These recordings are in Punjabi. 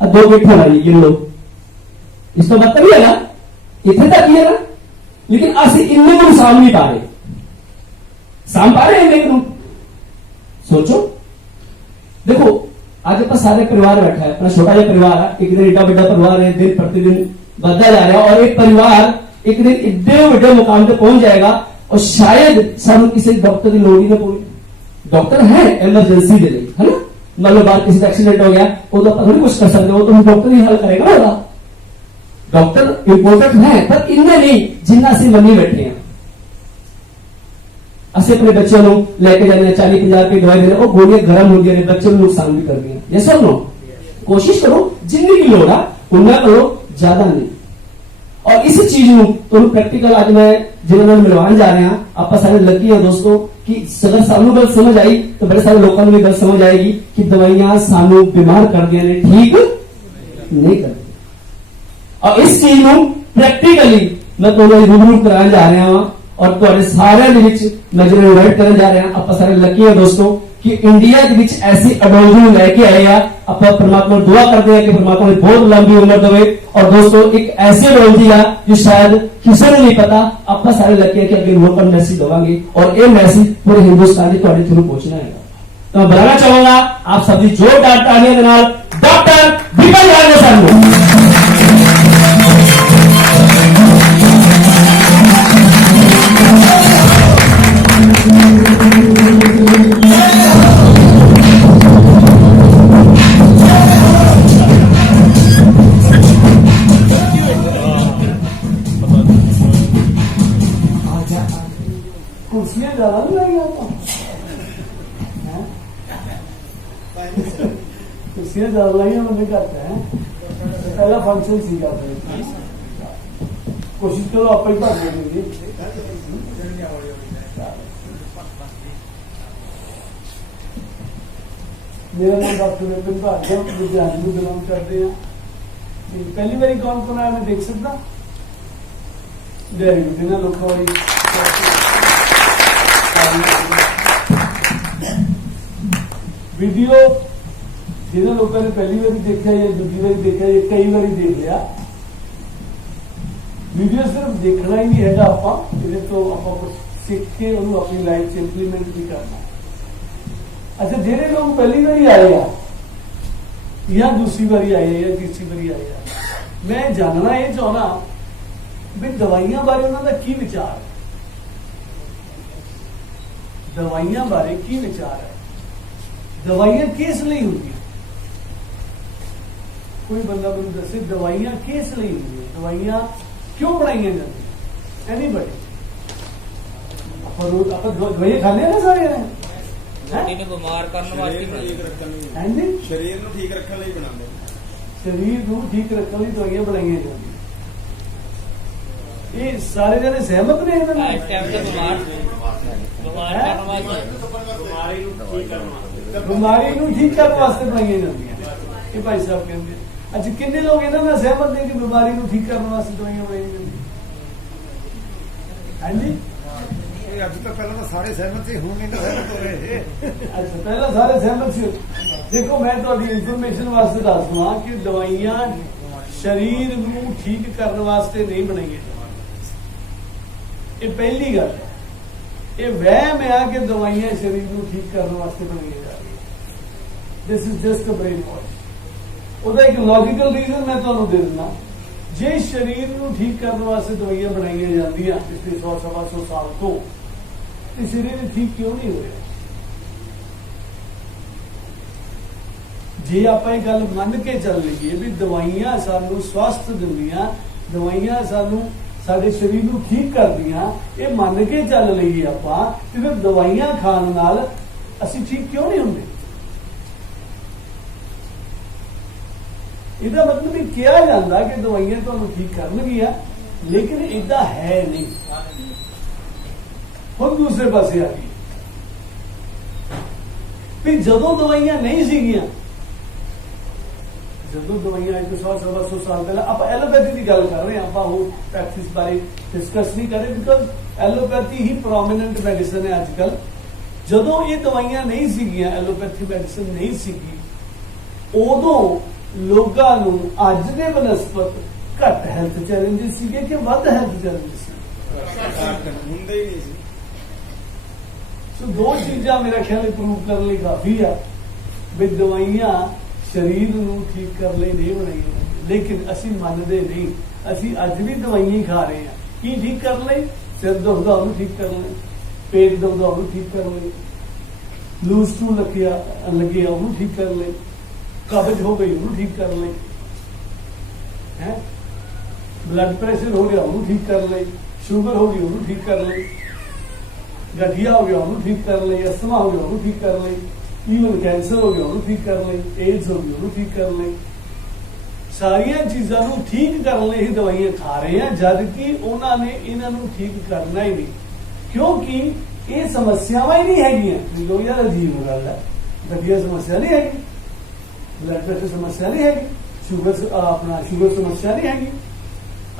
दो गिट्ठा भाई गिन लो, इस तो मतलब ही है ना, इतने तक ही है ना। लेकिन असं इन्ने को साम नहीं पा रहे, साम पा रहे हैं इन्हें। सोचो, देखो आज अपना सारे परिवार बैठा है, अपना छोटा जिहा परिवार है, एक दिन एडा बड़ा परिवार है, दिन प्रतिदिन बढ़ता जा रहा है, और एक परिवार एक दिन इतने बड़े मुकाम पे पहुंच जाएगा और शायद सानू किसी डॉक्टर की लोड़ ही ना पवे। डॉक्टर है एमरजेंसी के लिए, है ना, मान लो बाहर किसी का एक्सीडेंट हो गया, वो तो थोड़ी कुछ कर सकते हो, तो डॉक्टर ही हल करेगा ना। डॉक्टर इंपोर्टेंट है, पर इन्ने नहीं जिन्ना असं मनी बैठे हैं। असं अपने बच्चों को लेके जाने 40-50 रुपए दवाई देने, और गोलियां गर्म होती है, बच्चों को नुकसान भी कर दिया। ये सब नो, कोशिश करो जिन्नी भी लोड़ है उन्ना करो, ज्यादा नहीं। और इस चीज को प्रैक्टिकल आज मैं जिन्होंने मिलवान जा रहे हैं, आप सारे लकी हैं दोस्तों कि अगर सानू गल समझ आई तो बड़े सारे लोगों को भी गल समझ आएगी कि दवाइयां सानू बीमार कर दिया ने, ठीक नहीं करती। और इस चीज को प्रैक्टिकली मैं तुम्हें रूबरू कराने जा रहा हूं, और तुहाडे सारे दे विच मैं जिन्हें इनवाइट करने जा रहे हैं, आप सारे लकी हैं दोस्तों कि इंडिया के विच ऐसी अडोल नूं लेके आए आ। आप परमात्मा दुआ करते हैं कि परमात्मा ने बहुत लंबी उम्र देवे। और दोस्तों एक ऐसी अडोल दी आ जो शायद किसी ने नहीं पता, आप सारे लकी है कि अगे लोगों को मैसेज देवांगे, और ये मैसेज पूरे हिंदुस्तान के तुहाडे थ्रू पहुंचना है। तो मैं बुलाना चाहूंगा आप सभी जोरदार तालियों के नाल डॉक्टर विपिन राजे सर को। कुर्सियां ज्यादा नहीं लगी आपको, कुर्सियां ज्यादा लगी मैंने कहते हैं, पहला फंक्शन सी जाते हैं। कोशिश करो आप ही भर देंगे। मेरा नाम डॉक्टर विपिन भाटिया, लुधियाने में बिलोंग करते हैं। पहली बारी कौन कौन आया मैं देख सकता? वेरी गुड, इन्हें लोगों वाली वीडियो जिन्हें लोगों ने पहली बार देखा या दूसरी बार देखा या कई बार देख लिया, वीडियो सिर्फ देखना ही नहीं है आप, तो आप सीख के उन्होंने अपनी लाइफ से इंप्लीमेंट भी करना। अच्छा, जेरे लोग पहली बार आए या दूसरी बार आए या तीसरी बार आए, मैं जानना यह चाहना भी दवाइयां बारे उन्होंने की विचार है, दवाइयां बारे की विचार है, दवाइयां किस लिए होंगी? कोई बंदा मुझे दसे दवाइयां किस लिए होंगी, दवाइयां क्यों बनाई जाती? एनीबडी? आप दवाइयां खाने ना सारे बीमार करने वास्ते, शरीर को ठीक रखने लिए बनाते, शरीर को ठीक रखने लिए दवाइयां बनाई जाती। ये सारे जने सहमत ने? बीमारी को ठीक करने वास्ते बनाई जाती है, भाई साहब कहते हैं। अच्छा, कितने लोग इन्हों में सहमत ने कि बीमारी को ठीक करने वास्ते दवाइयां बनाई जाती? हाँ जी, अज तो पहले तो सारे सहमत से हूं नहीं सहमत हो रहे। अच्छा, पहले सारे सहमत से। देखो मैं तो इंफॉर्मेशन वास्ते दस दूँ कि दवाइयां शरीर को ठीक करने वास्ते नहीं बनाई, ये पहली गल है। ये वहम है कि दवाइयां शरीर को ठीक करने वास्ते बनाई जा रही है। This is just a brain wash. उसका एक लॉजिकल रीजन मैं तुहानू दे दिना, जे शरीर को ठीक करने वास्ते दवाइयां बनाई जांदियां पिछले 100-125 साल तो शरीर ठीक क्यों नहीं हो रहा? जे आप ये गल मन के चल लीए भी दवाइयां सानू स्वास्थ दिंदियां, दवाइयां सानू साडे शरीर को ठीक करदियां, ये मन के चल लीए आपां, ते फिर दवाइयां खाण नाल असीं ठीक क्यों नहीं हुंदे? इहदा मतलब भी कहा जाता कि दवाइयां तुहानू ठीक करनगियां, लेकिन इदा है नहीं। हुण दूसरे पासे आ गई भी जदों दवाइयां नहीं सीगियां, जदों दवाइयां 100-125 साल पहले, आप एलोपैथी की गल कर रहे हैं, आप होम्योपैथी बारे डिस्कस नहीं कर रहे, because allopathy he prominent medicine है आजकल। जदों ये दवाइयां नहीं सीगियां, एलोपैथी मेडिसिन नहीं सीगी, उदों ਲੋਕਾਂ ਨੂੰ ਅੱਜ ਦੇ ਬਨਸਪਤ ਘੱਟ ਹੈਲਥ ਚੈਲੰਜਸ ਸੀਗੇ ਕਿ ਵੱਧ ਹੈਲਥ ਚੈਲੰਜਸ ਸੀ? ਹੁੰਦੇ ਹੀ ਨਹੀਂ ਸੀ। ਸੋ ਦੋ ਚੀਜ਼ਾਂ ਮੇਰਾ ਖਿਆਲ ਪ੍ਰੂਵ ਕਰਨ ਲਈ ਕਾਫੀ ਆ ਵੀ ਦਵਾਈਆਂ ਸਰੀਰ ਨੂੰ ਠੀਕ ਕਰਨ ਲਈ ਨਹੀਂ ਬਣਾਈਆਂ, ਲੇਕਿਨ ਅਸੀਂ ਮੰਨਦੇ ਨਹੀਂ। ਅਸੀਂ ਅੱਜ ਵੀ ਦਵਾਈਆਂ ਹੀ ਖਾ ਰਹੇ ਹਾਂ। ਕੀ ਠੀਕ ਕਰਨ ਲਈ? ਸਿਰ ਦੁਖਦਾ ਉਹਨੂੰ ਠੀਕ ਕਰਨ ਲਈ, ਪੇਟ ਦੁਖਦਾ ਉਹਨੂੰ ਠੀਕ ਕਰਨ ਲਈ, ਲੂਜ਼ ਟੂ ਲੱਗਿਆ ਉਹਨੂੰ ਠੀਕ ਕਰਨ ਲਈ, ਕਬਜ਼ ਹੋ ਗਈ ਉਹਨੂੰ ਠੀਕ ਕਰਨ ਲਈ, ਹੈ ਬਲੱਡ ਪ੍ਰੈਸ਼ਰ ਹੋ ਗਿਆ ਉਹਨੂੰ ਠੀਕ ਕਰਨ ਲਈ, ਸ਼ੂਗਰ ਹੋ ਗਈ ਉਹਨੂੰ ਠੀਕ ਕਰਨ ਲਈ, ਗਠੀਆ ਹੋ ਗਿਆ ਉਹਨੂੰ ਠੀਕ ਕਰਨ ਲਈ, ਅਸਥਮਾ ਹੋ ਗਿਆ ਉਹਨੂੰ ਠੀਕ ਕਰਨ ਲਈ, ਈਵਨ ਕੈਂਸਰ ਹੋ ਗਿਆ ਉਹਨੂੰ ਠੀਕ ਕਰਨ ਲਈ, ਏਡਜ਼ ਹੋ ਗਈ ਉਹਨੂੰ ਠੀਕ ਕਰਨ ਲਈ। ਸਾਰੀਆਂ ਚੀਜ਼ਾਂ ਨੂੰ ਠੀਕ ਕਰਨ ਲਈ ਹੀ ਦਵਾਈਆਂ ਖਾ ਰਹੇ ਆ, ਜਦ ਕਿ ਉਹਨਾਂ ਨੇ ਇਹਨਾਂ ਨੂੰ ਠੀਕ ਕਰਨਾ ਹੀ ਨਹੀਂ, ਕਿਉਂਕਿ ਇਹ ਸਮੱਸਿਆਵਾਂ ਹੀ ਨਹੀਂ ਹੈਗੀਆਂ। ਲੋਕ ਯਾਰ ਅਜੀਬ ਗੱਲ ਹੈ, ਗਠੀਆ ਸਮੱਸਿਆ ਨਹੀਂ ਹੈਗੀ, ਬਲੱਡ ਪ੍ਰੈਸ਼ਰ ਸਮੱਸਿਆ ਨਹੀਂ ਹੈਗੀ, ਸ਼ੂਗਰ ਸਮੱਸਿਆ ਨਹੀਂ ਹੈਗੀ,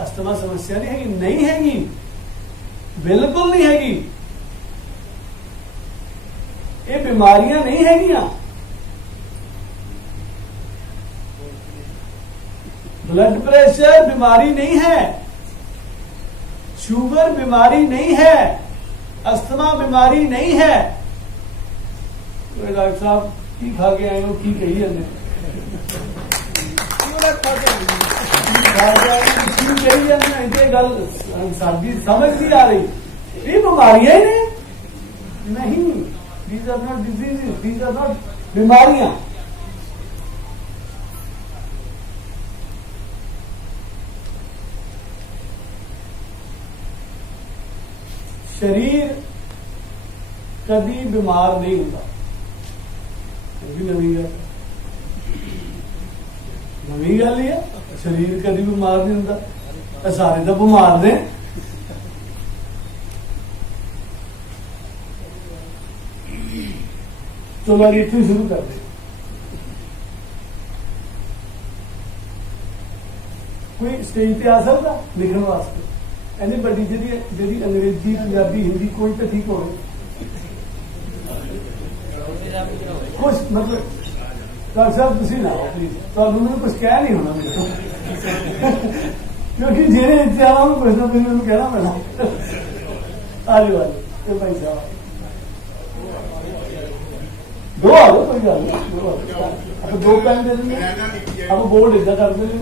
ਅਸਥਮਾ ਸਮੱਸਿਆ ਨਹੀਂ ਹੈਗੀ। ਨਹੀਂ ਹੈਗੀ, ਬਿਲਕੁਲ ਨਹੀਂ ਹੈਗੀ। ਇਹ ਬਿਮਾਰੀਆਂ ਨਹੀਂ ਹੈਗੀਆਂ। ब्लड प्रेशर बीमारी नहीं है, शुगर बीमारी नहीं है, अस्थमा बीमारी नहीं है। डॉक्टर साहब की खा के आए हो, की कही हमने गल साडी समझ नहीं आ रही। ये बीमारियां ही नहीं, these are not diseases, these are not बीमारियां। शरीर कभी बीमार नहीं होता। नवी गल है, शरीर कभी बीमार नहीं होता। सारे तो बीमार ने। चलो अभी इतनी शुरू कर दे। कोई स्टेज पे आ सकता लिखने वास्ते? एनीबडी जी अंग्रेजी पंजाबी हिंदी कोई तो ठीक हो कुछ मतलब डॉक्टर साहब तुम ना आओ प्लीज, तो मैंने कुछ कह नहीं होना मेरे को क्योंकि जेने इतने आना कुछ ना कुछ मैंने कहना पैना। आज वाले भाई साहब दो आ जाओ, कोई गल नहीं, अब दो पेन दे देंगे, अब बोर्ड इदा कर देंगे।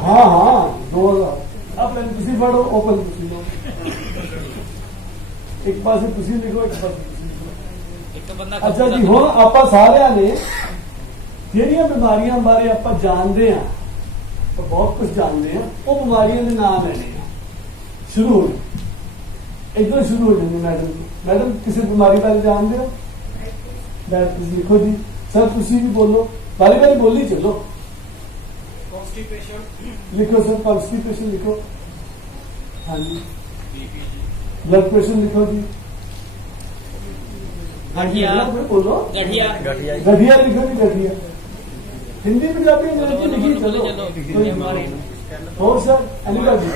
हाँ हाँ दो आप तुसी पढ़ो, ओपन तुसी लो, एक पासे तुसी लिखो, एक पासे तुसी लिखो। अच्छा जी, हुण आपां सारियां ने ਜਿਹੜੀਆਂ ਬਿਮਾਰੀਆਂ ਬਾਰੇ ਆਪਾਂ ਜਾਣਦੇ ਹਾਂ, ਤਾਂ ਬਹੁਤ ਕੁਝ ਜਾਣਦੇ ਹਾਂ, ਉਹ ਬਿਮਾਰੀਆਂ ਦੇ ਨਾਮ ਲੈਣੇ ਆ। ਸ਼ੁਰੂ ਹੋ ਗਏ ਇਧਰੋਂ ਸ਼ੁਰੂ ਹੋ ਜਾਂਦੇ। ਮੈਡਮ ਕਿਸੇ ਬਿਮਾਰੀ ਬਾਰੇ ਜਾਣਦੇ ਹੋ? ਤੁਸੀਂ ਲਿਖੋ ਜੀ। ਸਰ ਤੁਸੀਂ ਵੀ ਬੋਲੋ, ਬਾਰੀ ਬੋਲੀ ਚੱਲੋ। लिखो सर, कॉन्स्टिपेशन लिखो। हाँ जी, ब्लड प्रेशर लिखो जी। गठिया बोलो, गठिया गठिया लिखो जी। गठिया हिंदी पंजाबी अंग्रेजी लिखी चलो। और सर अनिका जी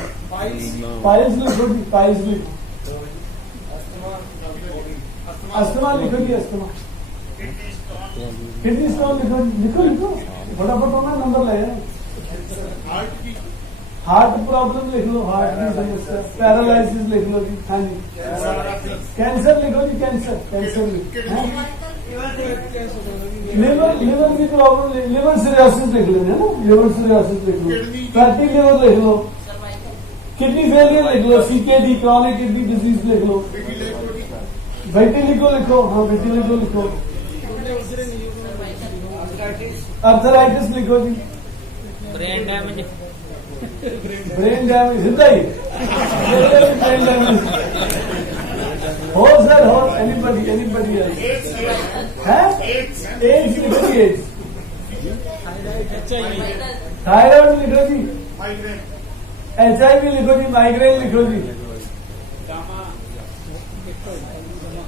पाइल्स लिखो जी। पाइल्स लिखो। अस्थमा लिखो जी। अस्थमा। किडनी स्टोन लिखो। लिखो लिखो फटाफट होना, नंबर ले। हार्ट प्रॉब्लम लिख लो, हार्ट की समस्या, पैरालाइसिस लिख लो जी। हाँ जी, कैंसर लिखो जी। कैंसर लिवर की प्रॉब्लम, लिवर सिरोसिस लिख लेना ना, लिवर सिरोसिस लिख लो। फैटी लिवर लिख लो। किडनी फेलियर लिख लो। सीकेडी, क्रॉनिक किडनी डिजीज लिख लो। विटिलिगो लिखो। हाँ विटिलिगो लिखो। अर्थराइटिस लिखो जी। ब्रेन डैमेज सीधा ही ब्रेन डैमेज। हो सर हो, एनीबडी है? एड्स लिखो जी। एड्स। थायराइड लिखो जी। HIV लिखो जी। माइग्रेन लिखो जी।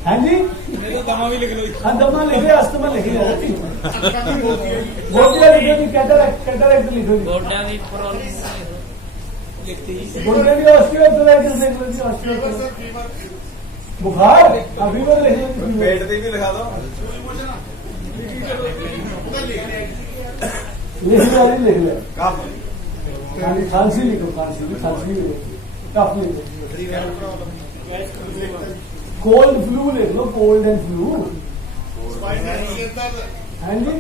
हाँ जी, दमा भी लिख लो। हाँ दमा लिखे, अस्थमा लिखे। गोटिया लिखो जी। कैटरैक्ट लिखो जी। गोड्डा भी प्रॉब्लम गोटिया भी ऑस्टियोआर्थराइटिस लिख लो जी। ऑस्टियोआर्थराइटिस। बुखार फीवर लिख लो fever। पेट ਦੀ ਵੀ ਲਿਖਾ ਦੋ लिख लिया जी, लिख लिया। ਕਫ खांसी लिखो, खांसी लिखो, कफ लिखो, कोल्ड फ्लू लिख लो, कोल्ड एंड फ्लू। हाँ जी,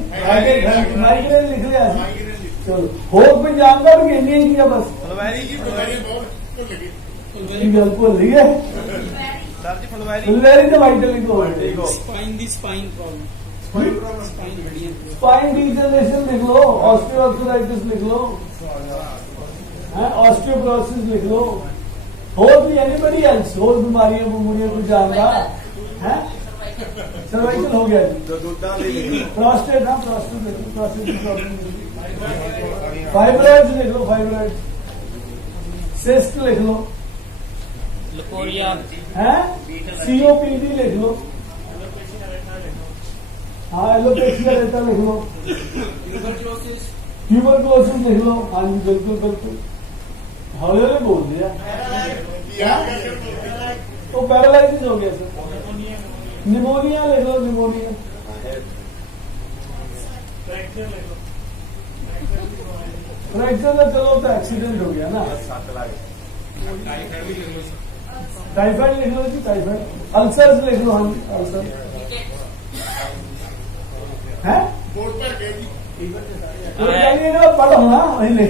माइग्रेन लिख लिया जी। चलो होर कोई जानकार भी नहीं किया बस ਫਲਵੈਰੀ ਜੀ गल भुल गई है। ਸਰ ਜੀ ਫਲਵੈਰੀ फुलवेरी तो वाइटल लिखो, स्पाइन दी स्पाइन प्रॉब्लम स्पाइन बढ़िया स्पाइन डिजनरेशन लिख लो, ऑस्टियोआर्थराइटिस लिख लो, ऑस्टियोपोरोसिस लिख लो। और भी एनीबडी एल्स और बीमारियां बीमारियां कुछ जानता है? सर्वाइकल हो गया जी। ਦੁੱਧਾਂ ਦੀ ਲਿਖੋ प्रोस्टेट, हाँ प्रोस्टेट लिख लो, प्रोस्टेट की प्रॉब्लम। फाइब्रॉइड्स लिख लो, फाइब्रॉइड। सिस्ट लिख लो, लकोरिया है सीओपीडी लिख लो, हाँ एलोपेशिया रेटा लिख लो, ट्यूबरक्लोसिस लिख लो। हाँ जी बिल्कुल बिल्कुल, हौले हौले बोल दिया। तो पैरालाइसिस हो गया सर। निमोनिया लिख लो, निमोनिया। फ्रैक्चर तो चलो तो एक्सीडेंट हो गया ना। ਸੱਟ ਲੱਗ टाइफाइड लिख लो जी, टाइफाइड। अल्सर्स लिख लो, हाँ जी अल्सर है। तो जानिएगा पढ़ो ना पहले।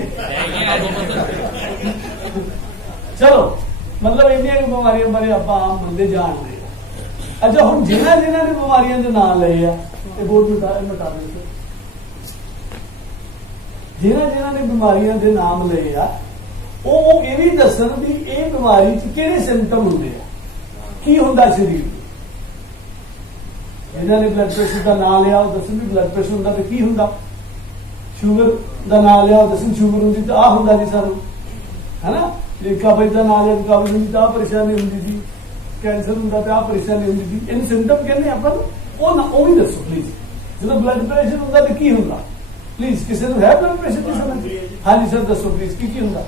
चलो मतलब इंडिया की बीमारियां बारे आप आम बंदे जान रहे हैं। अच्छा हम जिन्हें जिन्हें ने बीमारियां के नाम लए आ ये बोर्ड मिटा देते। जिन्हें जिन्हें ने बीमारियां के नाम लए आ ਉਹ ਇਹ ਵੀ ਦੱਸਣ ਵੀ ਇਹ ਬਿਮਾਰੀ ਚ ਕਿਹੜੇ ਸਿੰਪਟਮ ਹੁੰਦੇ ਆ, ਕੀ ਹੁੰਦਾ ਸਰੀਰ ਨੂੰ। ਇਹਨਾਂ ਨੇ ਬਲੱਡ ਪ੍ਰੈਸ਼ਰ ਦਾ ਨਾਮ ਲਿਆ, ਉਹ ਦੱਸਣ ਵੀ ਬਲੱਡ ਪ੍ਰੈਸ਼ਰ ਹੁੰਦਾ ਤੇ ਕੀ ਹੁੰਦਾ। ਸ਼ੂਗਰ ਦਾ ਨਾਮ ਲਿਆ, ਉਹ ਦੱਸਣ ਸ਼ੂਗਰ ਹੁੰਦੀ ਤਾਂ ਆਹ ਹੁੰਦਾ ਜੀ ਸਾਨੂੰ, ਹੈਨਾ। ਜੇ ਕਬਜ਼ ਦਾ ਨਾਮ ਲਿਆ, ਕਬਜ਼ ਹੁੰਦੀ ਤਾਂ ਆਹ ਪਰੇਸ਼ਾਨੀ ਹੁੰਦੀ ਸੀ। ਕੈਂਸਰ ਹੁੰਦਾ ਤਾਂ ਆਹ ਪਰੇਸ਼ਾਨੀ ਹੁੰਦੀ ਸੀ। ਇਹਨੂੰ ਸਿੰਪਟਮ ਕਹਿੰਦੇ ਆਪਾਂ ਨੂੰ, ਉਹ ਨਾ ਉਹ ਵੀ ਦੱਸੋ ਪਲੀਜ਼। ਜਦੋਂ ਬਲੱਡ ਪ੍ਰੈਸ਼ਰ ਹੁੰਦਾ ਤੇ ਕੀ ਹੁੰਦਾ ਪਲੀਜ਼। ਕਿਸੇ ਨੂੰ ਹੈ ਬਲੱਡ ਪ੍ਰੈਸ਼ਰ ਦੀ ਸਮਝ? ਹਾਂਜੀ ਸਰ ਦੱਸੋ ਪਲੀਜ਼ ਕੀ ਹੁੰਦਾ।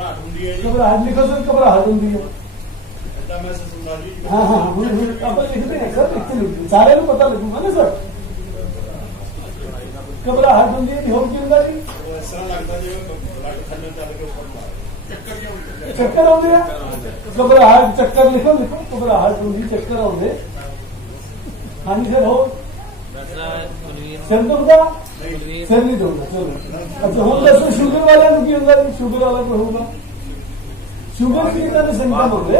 घबराहट लिखो सर, घबराहट होती है। हाँ हाँ आप लिखते हैं सर, लिखते सारे को पता लगूंगा ना सर। घबराहट होती है, होर की होता जी चक्कर आते हैं। घबराहट चक्कर लिखो, लिखो घबराहट होती चक्कर आते। हाँ जी सर हो सिर दुखता, सिर नहीं दुखता। चलो अच्छा हम दसो शुगर वाले की होगा जी, शुगर वाला को होगा। शुगर की तरह सिम्टम होते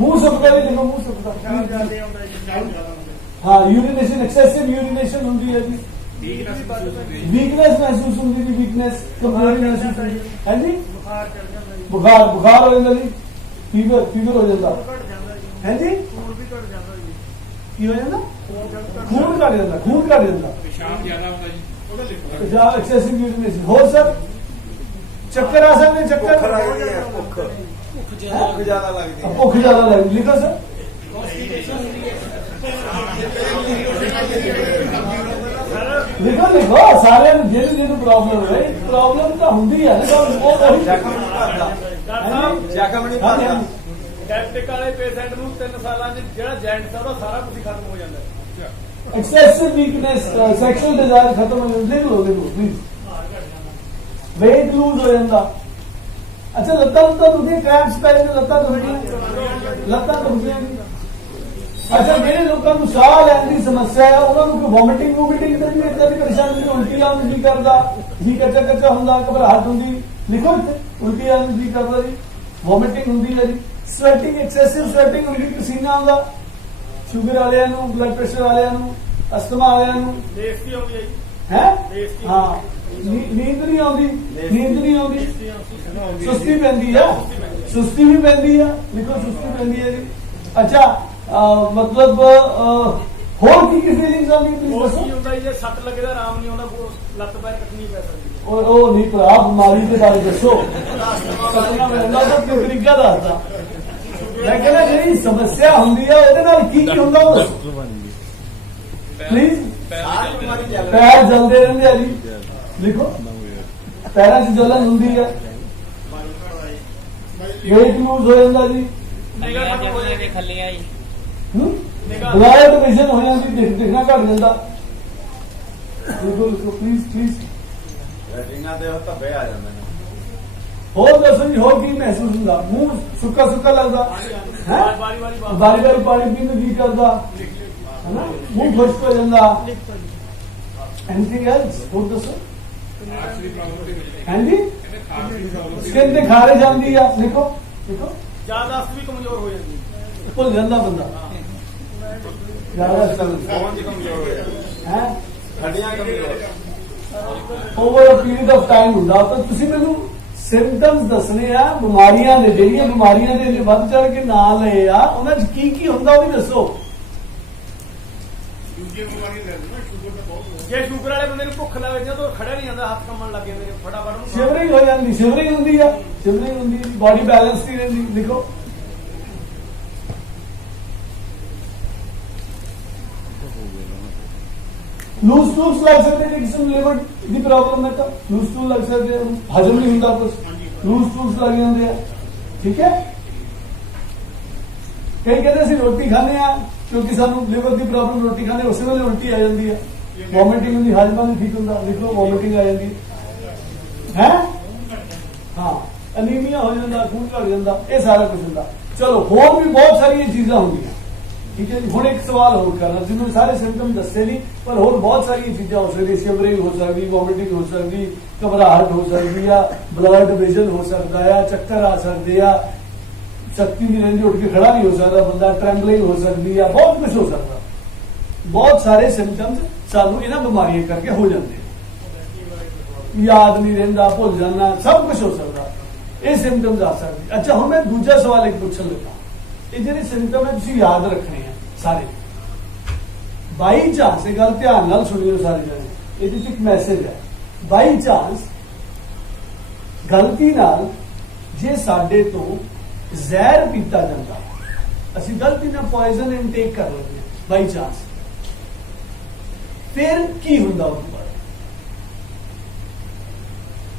मुंह सुखता भी देखो, मुंह सुखता। हाँ यूरिनेशन, एक्सेसिव यूरिनेशन होती है जी। वीकनेस महसूस होती है, वीकनेस कमजोरी महसूस होती है जी। बुखार बुखार हो जाता जी, फीवर फीवर हो जाता है जी। की हो जाता खून घट जाता, खून घट जाता। पेशाब एक्सेसिव यूरिनेशन हो सर। चक्कर आ सकते, चक्कर ਭੁੱਖ ਜ਼ਿਆਦਾ ਲੱਗਦੀ ਹੈ। भुख ज्यादा लगी लिखो सर। लिखो लिखो सारे ਜਿਹਨੂੰ ਜਿਹਨੂੰ ਪ੍ਰੋਬਲਮ ਹੈ, ਪ੍ਰੋਬਲਮ ਤਾਂ ਹੁੰਦੀ ਹੈ ਨਾ, ਉਹ ਉਹੀ ਜ਼ਖਮ ਨਹੀਂ ਭਰਦਾ, ਜ਼ਖਮ ਨਹੀਂ ਭਰਦਾ। ਡਾਇਬਟਿਕ ਵਾਲੇ ਪੇਸ਼ੈਂਟ ਨੂੰ 3 ਸਾਲਾਂ 'ਚ ਜਿਹੜਾ ਜੈਂਟਸ ਆ ਉਹਦਾ ਸਾਰਾ ਕੁਝ ਖਤਮ ਹੋ ਜਾਂਦਾ ਹੈ। एक्सेसिव वीकनेस, सेक्सुअल डिजायर खत्म हो जाती। लिख लो प्लीज। वेट लूज हो जाता। अच्छा लत्तां दुखदियां, क्रैम्प्स पै जाते, लत्तां दुखदियां, लत्तां दुखदियां। अच्छा ਜਿਹੜੇ ਲੋਕਾਂ ਨੂੰ ਸਾਹ ਲੈਣ ਦੀ ਸਮੱਸਿਆ ਹੈ ਉਹਨਾਂ ਨੂੰ ਕੋਈ ਵੋਮਿਟਿੰਗ ਵੋਮਿਟਿੰਗ ਤੇ ਵੀ ਇਦਾਂ ਦੀ ਪਰੇਸ਼ਾਨੀ, ਉਲਟੀ ਆਉਣ ਨੂੰ ਜੀ ਕਰਦਾ ਜੀ, ਕੱਚਾ ਕੱਚਾ ਹੁੰਦਾ, ਘਬਰਾਹਟ ਹੁੰਦੀ। ਲਿਖੋ ਇੱਥੇ ਉਲਟੀ ਆਉਣ ਨੂੰ ਜੀ ਕਰਦਾ ਜੀ, ਵੋਮਿਟਿੰਗ ਹੁੰਦੀ ਹੈ ਜੀ। ਸਵੈਟਿੰਗ, ਐਕਸੈਸਿਵ ਸਵੈਟਿੰਗ ਹੁੰਦੀ, ਪਸੀਨਾ ਆਉਂਦਾ। ਸ਼ੂਗਰ ਵਾਲਿਆਂ ਨੂੰ, ਬਲੱਡ ਪ੍ਰੈਸ਼ਰ ਵਾਲਿਆਂ ਨੂੰ, ਅਸਥਮਾ ਵਾਲਿਆਂ ਨੂੰ ਬੇਇੱਜ਼ਤੀ ਆਉਂਦੀ ਹੈ ਜੀ। ਹੈ। ਹਾਂ ਨੀਂਦ ਨਹੀਂ ਆਉਂਦੀ, ਨੀਂਦ ਨਹੀਂ ਆਉਂਦੀ। ਸੁਸਤੀ ਪੈਂਦੀ ਆ, ਸੁਸਤੀ ਵੀ ਪੈਂਦੀ ਆ। ਲਿਖੋ ਸੁਸਤੀ ਪੈਂਦੀ ਹੈ ਜੀ। ਅੱਛਾ मतलब ਹੋਰ ਕੀ ਕੀ ਫੀਲਿੰਗਸ ਆਉਂਦੀ ਪਲੀਜ਼ ਹੋਰ ਦੱਸੋ। ਕੀ ਹੁੰਦਾ ਜੀ, ਜੇ ਸੱਟ ਲੱਗੇ ਤਾਂ ਆਰਾਮ ਨਹੀਂ ਆਉਂਦਾ, ਲੱਤ ਪੈਰ ਕੱਟਣੀ ਪੈ ਸਕਦੀ ਹੈ। ਉਹ ਨਹੀਂ ਭਰਾ ਬਿਮਾਰੀ ਦੇ ਬਾਰੇ ਦੱਸੋ। ਸਤਨਾ ਮੈਂ ਤਾਂ ਤਰੀਕਾ ਦੱਸਦਾ। ਮੈਂ ਕਹਿੰਦਾ ਜਿਹੜੀ ਸਮੱਸਿਆ ਹੁੰਦੀ ਆ ਉਹਦੇ ਨਾਲ ਕੀ ਕੀ ਹੁੰਦਾ ਉਹ ਦੱਸੋ ਪਲੀਜ਼। ਪੈਰ ਜਲਦੇ ਰਹਿੰਦੇ ਆ ਜੀ, ਲਿਖੋ ਪੈਰਾਂ 'ਚ ਜਲਨ ਹੁੰਦੀ ਆ, ਵੇਟ ਲੂਜ਼ ਹੋ ਜਾਂਦਾ ਜੀ, ਨਿਗਾਹ ਖਤਮ ਹੋ ਜਾਏਗੀ ਖੱਲੀਆਂ ਜੀ ਬਲੱਡ ਵਿਜ਼ਨ ਹੋ ਜਾਂਦੀ, ਦਿਖਣਾ ਘਟ ਜਾਂਦਾ। ਬਿਲਕੁਲ ਪਲੀਜ਼ ਰੈਟੀਨਾ ਦੇ ਧੱਬੇ ਆ ਜਾਂਦੇ ਨੇ। ਹੋਰ ਦੱਸੋ ਜੀ, ਹੋਰ ਕੀ ਮਹਿਸੂਸ ਹੁੰਦਾ? ਮੂੰਹ ਸੁੱਕਾ ਸੁੱਕਾ ਲੱਗਦਾ ਹੈ, ਵਾਰੀ ਵਾਰੀ ਬਾਰੀ ਬਾਰੀ ਪਾਣੀ ਪੀਣ ਨੂੰ ਜੀ ਕਰਦਾ ਹੈ ਨਾ, ਮੂੰਹ ਖੁਸ਼ਕ ਹੋ ਜਾਂਦਾ। Anything else? ਹੋਰ ਦੱਸੋ। ਹਾਂਜੀ, ਸਕਿਨ ਤੇ ਖਾਰੇ ਜਾਂਦੀ ਆ, ਦੇਖੋ ਯਾਦਾਸ਼ਤ ਵੀ ਕਮਜ਼ੋਰ ਹੋ ਜਾਂਦੀ ਹੈ। ਭੁੱਲ ਜਾਂਦਾ ਬੰਦਾ ਜ਼ਿਆਦਾ ਫੋਨ ਦੀ ਕਮਜ਼ੋਰ ਹੋ ਜਾਂਦੀ ਹੈ। ਹੱਡੀਆਂ ਕਮਜ਼ੋਰ। Over a period of time ਹੁੰਦਾ। ਤਾਂ ਤੁਸੀਂ ਮੈਨੂੰ ਸਿੰਪਟਮਸ ਦੱਸਣੇ ਆ ਬਿਮਾਰੀਆਂ ਦੇ, ਜਿਹੜੀਆਂ ਬਿਮਾਰੀਆਂ ਦੇ ਵੱਧ ਚੜ ਕੇ ਨਾਂ ਲਏ ਆ, ਉਹਨਾਂ 'ਚ ਕੀ ਕੀ ਹੁੰਦਾ ਉਹ ਵੀ ਦੱਸੋ। ਜੇ ਸ਼ੂਗਰ ਵਾਲੇ ਬੰਦੇ ਨੂੰ ਭੁੱਖ ਲੱਗ ਜਾਂਦੀ ਤਾਂ ਖੜਾ ਨਹੀਂ ਜਾਂਦਾ, ਹੱਥ ਕੰਮਣ ਲੱਗ ਜਾਂਦੇ ਨੇ, ਫਟਾਫਟ ਉਹਨੂੰ ਸ਼ਿਵਰਿੰਗ ਹੋ ਜਾਂਦੀ, ਸ਼ਿਵਰਿੰਗ ਹੁੰਦੀ ਆ, ਸ਼ਿਵਰਿੰਗ ਹੁੰਦੀ, ਬਾਡੀ ਬੈਲੈਂਸ ਨਹੀਂ ਰਹਿੰਦੀ। ਲਿਖੋ ਲੂਜ਼ ਟੂਲਸ ਲੱਗ ਸਕਦੇ ਨੇ, ਕਿਸੇ ਨੂੰ ਲਿਵਰ ਦੀ ਪ੍ਰੋਬਲਮ ਹੈ ਤਾਂ ਲੂਜ਼ ਟੂਲ ਲੱਗ ਸਕਦੇ ਆ, ਹਜਮ ਨਹੀਂ ਹੁੰਦਾ ਕੁਝ, ਲੂਜ਼ ਟੂਲਸ ਲੱਗ ਜਾਂਦੇ ਆ। ਠੀਕ ਹੈ, ਕਈ ਕਹਿੰਦੇ ਅਸੀਂ ਰੋਟੀ ਖਾਂਦੇ ਆ ਕਿਉਂਕਿ ਸਾਨੂੰ ਲਿਵਰ ਦੀ ਪ੍ਰੋਬਲਮ, ਰੋਟੀ ਖਾਂਦੇ ਉਸੇ ਵੇਲੇ ਉਲਟੀ ਆ ਜਾਂਦੀ ਹੈ, ਵੋਮਿਟਿੰਗ ਹੁੰਦੀ, ਹਾਜ਼ਮਾ ਨਹੀਂ ਠੀਕ ਹੁੰਦਾ। ਲਿਖੋ ਵੋਮਿਟਿੰਗ ਆ ਜਾਂਦੀ ਹੈ। ਹਾਂ, ਅਨੀਮੀਆ ਹੋ ਜਾਂਦਾ, ਖੂਨ ਘਟ ਜਾਂਦਾ, ਇਹ ਸਾਰਾ ਕੁਝ ਹੁੰਦਾ। ਚਲੋ ਹੋਰ ਵੀ ਬਹੁਤ ਸਾਰੀਆਂ ਚੀਜ਼ਾਂ ਹੁੰਦੀਆਂ। ਠੀਕ ਹੈ ਜੀ, ਹੁਣ ਇੱਕ ਸਵਾਲ ਹੋਰ ਕਰਨਾ, ਜਿਹਨੂੰ ਸਾਰੇ ਸਿੰਪਟਮ ਦੱਸੇ ਨਹੀਂ, ਪਰ ਹੋਰ ਬਹੁਤ ਸਾਰੀਆਂ ਚੀਜ਼ਾਂ ਹੋ ਸਕਦੀਆਂ। ਸ਼ਿਵਰਿੰਗ ਹੋ ਸਕਦੀ, ਵੋਮਿਟਿੰਗ ਹੋ ਸਕਦੀ, ਘਬਰਾਹਟ ਹੋ ਸਕਦੀ ਆ, ਬਲੱਡ ਵਿਜ਼ਨ ਹੋ ਸਕਦਾ ਆ, ਚੱਕਰ ਆ ਸਕਦੇ ਆ, ਸ਼ਕਤੀ ਨਹੀਂ ਰਹਿੰਦੀ, ਉੱਠ ਕੇ ਖੜਾ ਨਹੀਂ ਹੋ ਸਕਦਾ ਬੰਦਾ, ਟ੍ਰੈਂਬਲਿੰਗ ਹੋ ਸਕਦੀ ਆ, ਬਹੁਤ ਕੁਝ ਹੋ ਸਕਦਾ। ਬਹੁਤ ਸਾਰੇ ਸਿੰਪਟਮਸ ਸਾਨੂੰ ਇਹਨਾਂ ਬਿਮਾਰੀਆਂ ਕਰਕੇ ਹੋ ਜਾਂਦੇ, ਯਾਦ ਨਹੀਂ ਰਹਿੰਦਾ, ਭੁੱਲ ਜਾਣਾ, ਸਭ ਕੁਝ ਹੋ ਸਕਦਾ। ਇਹ ਸਿੰਪਟਮਸ ਆ ਸਕਦੇ। ਅੱਛਾ, ਹੁਣ ਮੈਂ ਦੂਜਾ ਸਵਾਲ ਇੱਕ ਪੁੱਛਣ ਲੱਗਾ। ਇਹ ਜਿਹੜੇ ਸਿੰਪਟਮ ਹੈ ਤੁਸੀਂ ਯਾਦ ਰੱਖਣੇ ਆ ਸਾਰੇ। ਬਾਈ ਚਾਂਸ, ਇਹ ਗੱਲ ਧਿਆਨ ਨਾਲ ਸੁਣਿਓ ਸਾਰੇ ਜਣੇ, ਇਹਦੇ ਵਿੱਚ ਇੱਕ ਮੈਸੇਜ ਹੈ। ਬਾਈ ਚਾਂਸ ਗਲਤੀ ਨਾਲ ਜੇ ਸਾਡੇ ਤੋਂ ਜ਼ਹਿਰ ਪੀਤਾ ਜਾਂਦਾ, ਅਸੀਂ ਗਲਤੀ ਨਾਲ ਪੋਇਜ਼ਨ ਇਨਟੇਕ ਕਰ ਲੈਂਦੇ ਹਾਂ ਬਾਈ ਚਾਂਸ, ਫਿਰ ਕੀ ਹੁੰਦਾ?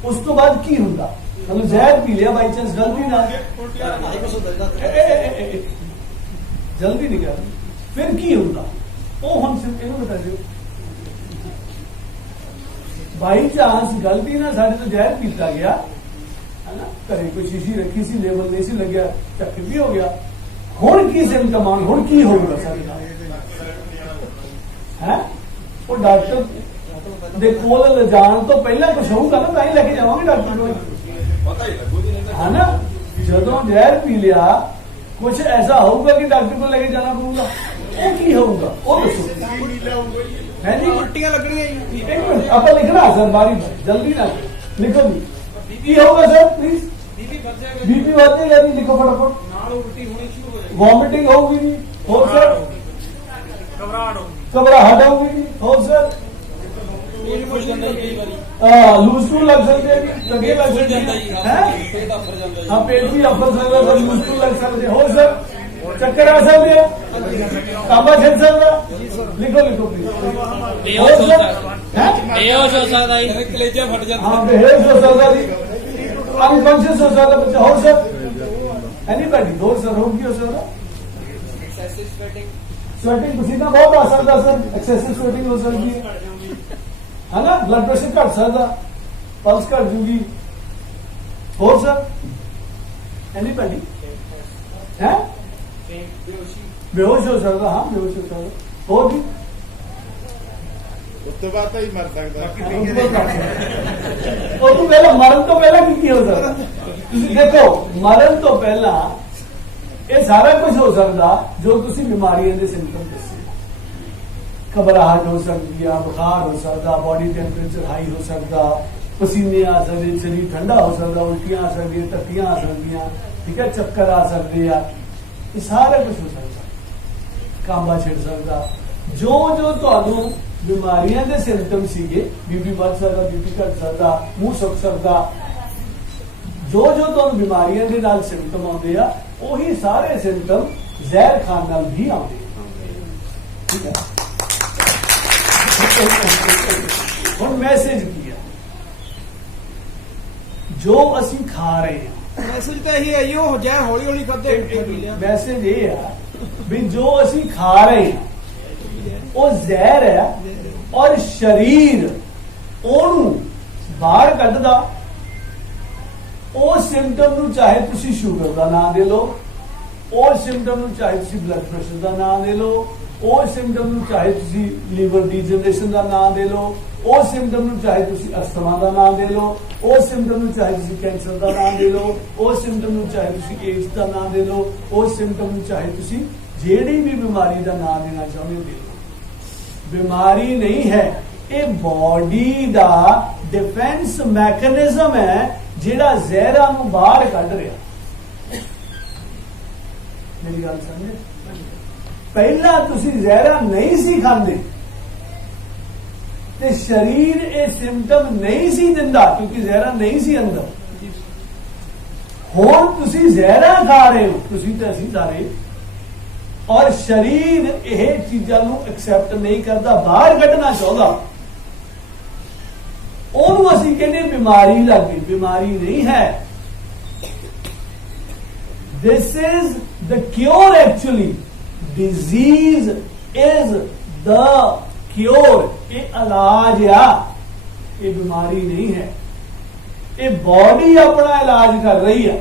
ਉਸ ਤੋਂ ਬਾਅਦ ਕੀ ਹੁੰਦਾ? ਮਤਲਬ ਜ਼ਹਿਰ ਪੀ ਲਿਆ ਬਾਈ ਚਾਂਸ ਗਲਤੀ ਨਾਲ, ਜਲਦੀ ਨਹੀਂ ਕਰ, ਫਿਰ ਕੀ ਹੁੰਦਾ? ਉਹ ਹੁਣ ਇਹਨੂੰ ਬਤਾ ਦਿਓ। ਬਾਈ ਚਾਂਸ ਗਲਤੀ ਨਾਲ ਸਾਡੇ ਤੋਂ ਜ਼ਹਿਰ ਪੀਤਾ ਗਿਆ ਹੈ ਨਾ, ਘਰੇ ਕੋਈ ਸ਼ੀਸ਼ੀ ਰੱਖੀ ਸੀ, ਲੇਬਲ ਨਹੀਂ ਸੀ ਲੱਗਿਆ, ਚੱਕ ਵੀ ਹੋ ਗਿਆ। ਹੁਣ ਕੀ ਸਿੰਪਟਮ ਆਉਣ, ਹੁਣ ਕੀ ਹੋਊਗਾ ਸਾਡੇ ਨਾਲ? ਹੈ ਉਹ ਡਾਕਟਰ ਦੇ ਕੋਲ ਲਿਜਾਣ ਤੋਂ ਪਹਿਲਾਂ ਕੁਝ ਹੋਊਗਾ ਨਾ, ਤਾਂ ਹੀ ਲੈ ਕੇ ਜਾਵਾਂਗੇ ਡਾਕਟਰ ਕੋਲ, ਪਤਾ ਹੀ ਲੱਗੂ ਜੀ ਹੈ ਨਾ। ਜਦੋਂ ਜ਼ਹਿਰ ਪੀ ਲਿਆ ਕੁਝ ਐਸਾ ਹੋਊਗਾ ਕਿ ਡਾਕਟਰ ਕੋਲ ਲੈ ਕੇ ਜਾਣਾ ਪਊਗਾ। ਉਹ ਕੀ ਹੋਊਗਾ ਉਹ ਦੱਸੋ ਹੈ ਜੀ। ਉਲਟੀਆਂ ਲੱਗਣੀਆਂ ਜੀ। ਇੱਕ ਮਿੰਟ, ਆਪਾਂ ਲਿਖਣਾ ਸਰ, ਬਾਰੀ ਜਲਦੀ ਨਾ ਲਿਖੋ ਜੀ। ਕੀ ਹੋਊਗਾ ਸਰ ਪਲੀਜ਼? ਬੀਪੀ ਵੱਧ ਜਾਏਗਾ, ਬੀਪੀ ਵੱਧ ਜਾਏਗਾ ਜੀ, ਲਿਖੋ ਫਟਾਫਟ। ਨਾਲ ਉਲਟੀ ਹੋਣੀ ਸ਼ੁਰੂ ਹੋ ਜਾਏਗੀ, ਵੋਮਿਟਿੰਗ ਹੋਊਗੀ ਜੀ, ਹੋਰ ਸਰ? ਘਬਰਾਹਟ ਹੋਊਗੀ, ਘਬਰਾਹਟ ਹੋਊਗੀ ਜੀ, ਹੋਰ ਸਰ? ਇਹ ਖੁੱਲ ਜਾਂਦਾ ਜੀ ਕਈ ਵਾਰੀ, ਲੂਜ਼ ਟੂ ਲੱਗ ਸਕਦੇ ਆ ਜੀ, ਲੱਗੇ ਲੱਗ ਸਕਦੇ ਹੈ। ਪੇਟ ਆਫਰ ਜਾਂਦਾ ਜੀ। ਹਾਂ, ਪੇਟ ਵੀ ਅਫਰ ਸਕਦਾ ਸਰ, ਲੂਜ਼ ਟੂ ਲੱਗ ਸਕਦੇ। ਹੋਰ ਸਰ? ਚੱਕਰ ਆ ਸਕਦੇ ਆ, ਕਾਂਬਾ ਛੱਡ ਸਕਦਾ। ਲਿਖੋ ਪਲੀਜ਼। ਬੇਹੋਸ਼ ਹੋ ਸਕਦਾ, ਹੈ, ਬੇਹੋਸ਼ ਹੋ ਸਕਦਾ ਜੀ, ਕਲੇਜਾ ਫਟ ਜਾਂਦਾ। ਹਾਂ, ਬੇਹੋਸ਼ ਹੋ ਸਕਦਾ ਜੀ, ਅਨਕੌਂਸ਼ੀਅਸ ਹੋ ਸਕਦਾ ਬੱਚਾ। ਹੋਰ ਸਰ? ਐਨੀਬਾਡੀ? ਹੋਰ ਸਰ? ਹੋਰ ਕੀ ਹੋ ਸਕਦਾ? ਐਕਸੈਸਿਵ ਸਵੈਟਿੰਗ, ਸਵੈਟਿੰਗ, ਪਸੀਨਾ ਬਹੁਤ ਆ ਸਕਦਾ ਸਰ, ਐਕਸੈਸਿਵ ਸਵੈਟਿੰਗ ਹੋ ਸਕਦੀ ਹੈ ਨਾ। ਬਲੱਡ ਪ੍ਰੈਸ਼ਰ ਘਟ ਸਕਦਾ, ਪਲਸ ਘਟ ਜੂਗੀ। ਹੋਰ ਸਰ? ਐਨੀਬਾਡੀ? ਹੈ, ਬੇਹੋਸ਼ ਹੋ ਸਕਦਾ। ਹਾਂ, ਬੇਹੋਸ਼ ਹੋ ਸਕਦਾ। ਹੋਰ ਜੀ? ਉਸ ਤੋਂ ਬਾਅਦ ਤਾਂ ਹੀ ਮਰ ਸਕਦਾ। ਉਹ ਤੋਂ ਪਹਿਲਾਂ, ਮਰਨ ਤੋਂ ਪਹਿਲਾਂ ਕੀ ਹੋ ਸਕਦਾ? ਤੁਸੀਂ ਦੇਖੋ, ਮਰਨ ਤੋਂ ਪਹਿਲਾਂ ਇਹ ਸਾਰਾ ਕੁਝ ਹੋ ਸਕਦਾ ਜੋ ਤੁਸੀਂ ਬਿਮਾਰੀਆਂ ਦੇ ਸਿੰਪਟਮ ਦੱਸੇ। ਘਬਰਾਹਟ ਹੋ ਸਕਦੀ ਆ, ਬੁਖਾਰ ਹੋ ਸਕਦਾ, ਬਾਡੀ ਟੈਂਪਰੇਚਰ ਹਾਈ ਹੋ ਸਕਦਾ, ਪਸੀਨੇ ਆ ਸਕਦੇ, ਸਰੀਰ ਠੰਡਾ ਹੋ ਸਕਦਾ, ਉਲਟੀਆਂ ਆ ਸਕਦੀਆਂ, ਟੱਟੀਆਂ ਆ ਸਕਦੀਆਂ, ਠੀਕ ਹੈ, ਚੱਕਰ ਆ ਸਕਦੇ ਆ, ਇਹ ਸਾਰਾ ਕੁਝ ਹੋ ਸਕਦਾ। ਕਾਂਬਾ ਛਿੜ ਸਕਦਾ। ਜੋ ਤੁਹਾਨੂੰ ਬਿਮਾਰੀਆਂ ਦੇ ਸਿੰਪਟਮ ਸੀਗੇ, ਬੀਪੀ ਵੱਧ ਸਕਦਾ, ਬੀਪੀ ਘਟ ਸਕਦਾ, ਮੂੰਹ ਸੁੱਕ ਸਕਦਾ, ਜੋ ਤੁਹਾਨੂੰ ਬਿਮਾਰੀਆਂ ਦੇ ਨਾਲ ਸਿੰਪਟਮ ਆਉਂਦੇ ਆ, ਉਹੀ ਸਾਰੇ ਸਿੰਪਟਮ ਜ਼ਹਿਰ ਖਾਣ ਨਾਲ ਵੀ ਆਉਂਦੇ ਆ। ਠੀਕ ਹੈ, ਹੁਣ ਮੈਸੇਜ ਕੀ ਹੈ? ਜੋ ਅਸੀਂ ਖਾ ਰਹੇ ਹਾਂ ਮੈਸੇਜ ਤਾਂ ਇਹੀ ਹੈ ਜੀ, ਉਹ ਜ਼ਹਿਰ ਹੌਲੀ ਹੌਲੀ ਖਾਦੇ ਪੀ ਲਿਆ। ਮੈਸੇਜ ਇਹ ਆ ਵੀ ਜੋ ਅਸੀਂ ਖਾ ਰਹੇ ਹਾਂ ਉਹ ਜ਼ਹਿਰ ਹੈ ਔਰ ਸਰੀਰ ਉਹਨੂੰ ਬਾਹਰ ਕੱਢਦਾ। ਉਹ ਸਿੰਪਟਮ ਨੂੰ ਚਾਹੇ ਤੁਸੀਂ ਸ਼ੂਗਰ ਦਾ ਨਾਮ ਦੇ ਲਓ, ਉਹ ਸਿੰਪਟਮ ਨੂੰ ਚਾਹੇ ਤੁਸੀਂ ਬਲੱਡ ਪ੍ਰੈਸ਼ਰ ਦਾ ਨਾਮ ਦੇ ਲਓ, ਉਹ ਸਿੰਪਟਮ ਨੂੰ ਚਾਹੇ ਤੁਸੀਂ ਲੀਵਰ ਡੀਜਨਰੇਸ਼ਨ ਦਾ ਨਾਮ ਦੇ ਲਓ, ਉਹ ਸਿੰਪਟਮ ਨੂੰ ਚਾਹੇ ਤੁਸੀਂ ਅਸਥਮਾ ਦਾ ਨਾਮ ਦੇ ਲਓ, ਉਹ ਸਿੰਪਟਮ ਨੂੰ ਚਾਹੇ ਤੁਸੀਂ ਕੈਂਸਰ ਦਾ ਨਾਮ ਦੇ ਲਓ, ਉਹ ਸਿੰਪਟਮ ਨੂੰ ਚਾਹੇ ਤੁਸੀਂ ਏਡਸ ਦਾ ਨਾਮ ਦੇ ਲਓ, ਉਹ ਸਿੰਪਟਮ ਨੂੰ ਚਾਹੇ ਤੁਸੀਂ ਜਿਹੜੀ ਵੀ ਬਿਮਾਰੀ ਦਾ ਨਾਮ ਦੇਣਾ ਚਾਹੁੰਦੇ ਹੋ ਦੇ ਲਓ। ਬਿਮਾਰੀ ਨਹੀਂ ਹੈ, ਇਹ ਬਾਡੀ ਦਾ ਡਿਫੈਂਸ ਮੈਕੈਨਿਜ਼ਮ ਹੈ ਜਿਹੜਾ ਜ਼ਹਿਰਾਂ ਨੂੰ ਬਾਹਰ ਕੱਢ ਰਿਹਾ। ਮੇਰੀ ਗੱਲ ਸਮਝੇ? ਪਹਿਲਾਂ ਤੁਸੀਂ ਜ਼ਹਿਰਾਂ ਨਹੀਂ ਸੀ ਖਾਂਦੇ ਤੇ ਸਰੀਰ ਇਹ ਸਿੰਪਟਮ ਨਹੀਂ ਸੀ ਦਿੰਦਾ ਕਿਉਂਕਿ ਜ਼ਹਿਰਾਂ ਨਹੀਂ ਸੀ ਅੰਦਰ। ਹੁਣ ਤੁਸੀਂ ਜ਼ਹਿਰਾਂ ਖਾ ਰਹੇ ਹੋ, ਤੁਸੀਂ ਤੇ ਅਸੀਂ ਸਾਰੇ, ਔਰ ਸਰੀਰ ਇਹ ਚੀਜ਼ਾਂ ਨੂੰ ਐਕਸੈਪਟ ਨਹੀਂ ਕਰਦਾ, ਬਾਹਰ ਕੱਢਣਾ ਚਾਹੁੰਦਾ। ਉਹਨੂੰ ਅਸੀਂ ਕਹਿੰਦੇ ਬਿਮਾਰੀ ਲੱਗ ਗਈ। ਬਿਮਾਰੀ ਨਹੀਂ ਹੈ। This is the cure actually. Disease is the cure. ਇਹ ਇਲਾਜ ਆ, ਇਹ ਬਿਮਾਰੀ ਨਹੀਂ ਹੈ। ਇਹ ਬਾਡੀ ਆਪਣਾ ਇਲਾਜ ਕਰ ਰਹੀ ਆ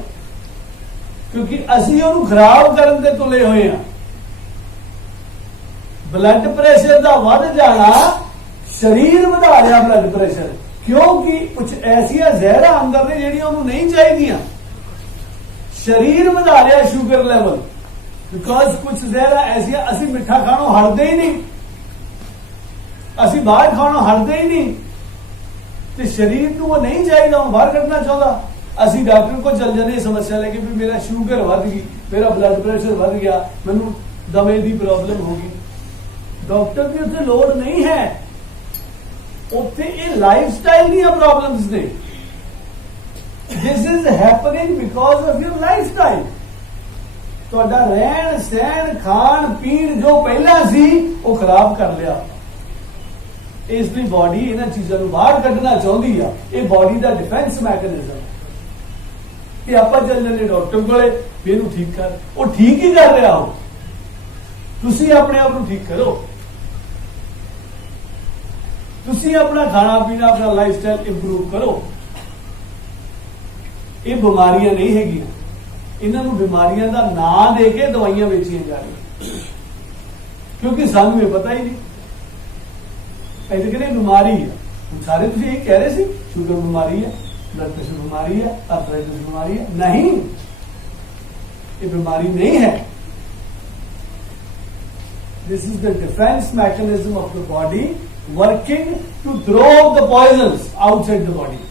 ਕਿਉਂਕਿ ਅਸੀਂ ਉਹਨੂੰ ਖਰਾਬ ਕਰਨ ਤੇ ਤੁਲੇ ਹੋਏ ਆ। ਬਲੱਡ ਪ੍ਰੈਸ਼ਰ ਦਾ ਵੱਧ ਜਾਣਾ, ਸਰੀਰ ਵਧਾ ਰਿਹਾ ਬਲੱਡ ਪ੍ਰੈਸ਼ਰ, ਕਿਉਂਕਿ ਕੁਝ ਐਸੀਆਂ ਜ਼ਹਿਰਾਂ ਅੰਦਰ ਨੇ ਜਿਹੜੀਆਂ ਉਹਨੂੰ ਨਹੀਂ ਚਾਹੀਦੀਆਂ। ਸਰੀਰ ਵਧਾ ਰਿਹਾ ਸ਼ੂਗਰ ਲੈਵਲ, ਬਿਕਾਜ਼ ਕੁਝ ਜ਼ਹਿਰਾਂ ਐਸੀਆਂ, ਅਸੀਂ ਮਿੱਠਾ ਖਾਣੋਂ ਹਟਦੇ ਹੀ ਨਹੀਂ, ਅਸੀਂ ਬਾਹਰ ਖਾਣੋਂ ਹਟਦੇ ਹੀ ਨਹੀਂ, ਤੇ ਸਰੀਰ ਨੂੰ ਉਹ ਨਹੀਂ ਚਾਹੀਦਾ, ਉਹ ਬਾਹਰ ਕੱਢਣਾ ਚਾਹੁੰਦਾ। ਅਸੀਂ ਡਾਕਟਰ ਕੋਲ ਚੱਲ ਜਾਂਦੇ ਸਮੱਸਿਆ ਲੈ ਕੇ ਵੀ ਮੇਰਾ ਸ਼ੂਗਰ ਵੱਧ ਗਈ, ਮੇਰਾ ਬਲੱਡ ਪ੍ਰੈਸ਼ਰ ਵੱਧ ਗਿਆ, ਮੈਨੂੰ ਦਮੇ ਦੀ ਪ੍ਰੋਬਲਮ ਹੋ ਗਈ। ਡਾਕਟਰ ਦੀ ਉੱਥੇ ਲੋੜ ਨਹੀਂ ਹੈ, ਉੱਥੇ ਇਹ ਲਾਈਫ ਸਟਾਈਲ ਦੀਆਂ ਪ੍ਰੋਬਲਮਸ ਨੇ। This is happening because of your lifestyle. ਤੁਹਾਡਾ ਰਹਿਣ ਸਹਿਣ ਖਾਣ ਪੀਣ ਜੋ ਪਹਿਲਾਂ ਸੀ ਉਹ ਖਰਾਬ ਕਰ ਲਿਆ। ਇਸ ਲਈ ਬਾਡੀ ਇਹਨਾਂ ਚੀਜ਼ਾਂ ਨੂੰ ਬਾਹਰ ਕੱਢਣਾ ਚਾਹੁੰਦੀ ਆ। ਇਹ ਬਾਡੀ ਦਾ ਡਿਫੈਂਸ ਮੈਕੈਨਿਜ਼ਮ। ਤੇ ਆਪਾਂ ਚੱਲ ਜਾਂਦੇ ਡਾਕਟਰ ਕੋਲੇ ਵੀ ਇਹਨੂੰ ਠੀਕ ਕਰ, ਉਹ ਠੀਕ ਹੀ ਕਰ ਰਿਹਾ ਹੋ। ਤੁਸੀਂ ਆਪਣੇ ਆਪ ਨੂੰ ਠੀਕ ਕਰੋ, ਤੁਸੀਂ ਆਪਣਾ ਖਾਣਾ ਪੀਣਾ, ਆਪਣਾ ਲਾਈਫ ਸਟਾਈਲ ਇੰਪਰੂਵ ਕਰੋ। ਇਹ ਬਿਮਾਰੀਆਂ ਨਹੀਂ ਹੈਗੀਆਂ, ਇਹਨਾਂ ਨੂੰ ਬਿਮਾਰੀਆਂ ਦਾ ਨਾਂ ਦੇ ਕੇ ਦਵਾਈਆਂ ਵੇਚੀਆਂ ਜਾ ਰਹੀਆਂ ਕਿਉਂਕਿ ਸਾਨੂੰ ਇਹ ਪਤਾ ਹੀ ਨਹੀਂ। ऐसे कहते बीमारी है, सारे तुझे ये कह रहे थे शुगर बीमारी है, ब्लड प्रेशर बीमारी है, आर्थराइटिस बीमारी है। नहीं, ये बीमारी नहीं है। This is the defense mechanism of the body working to throw the poisons outside the body.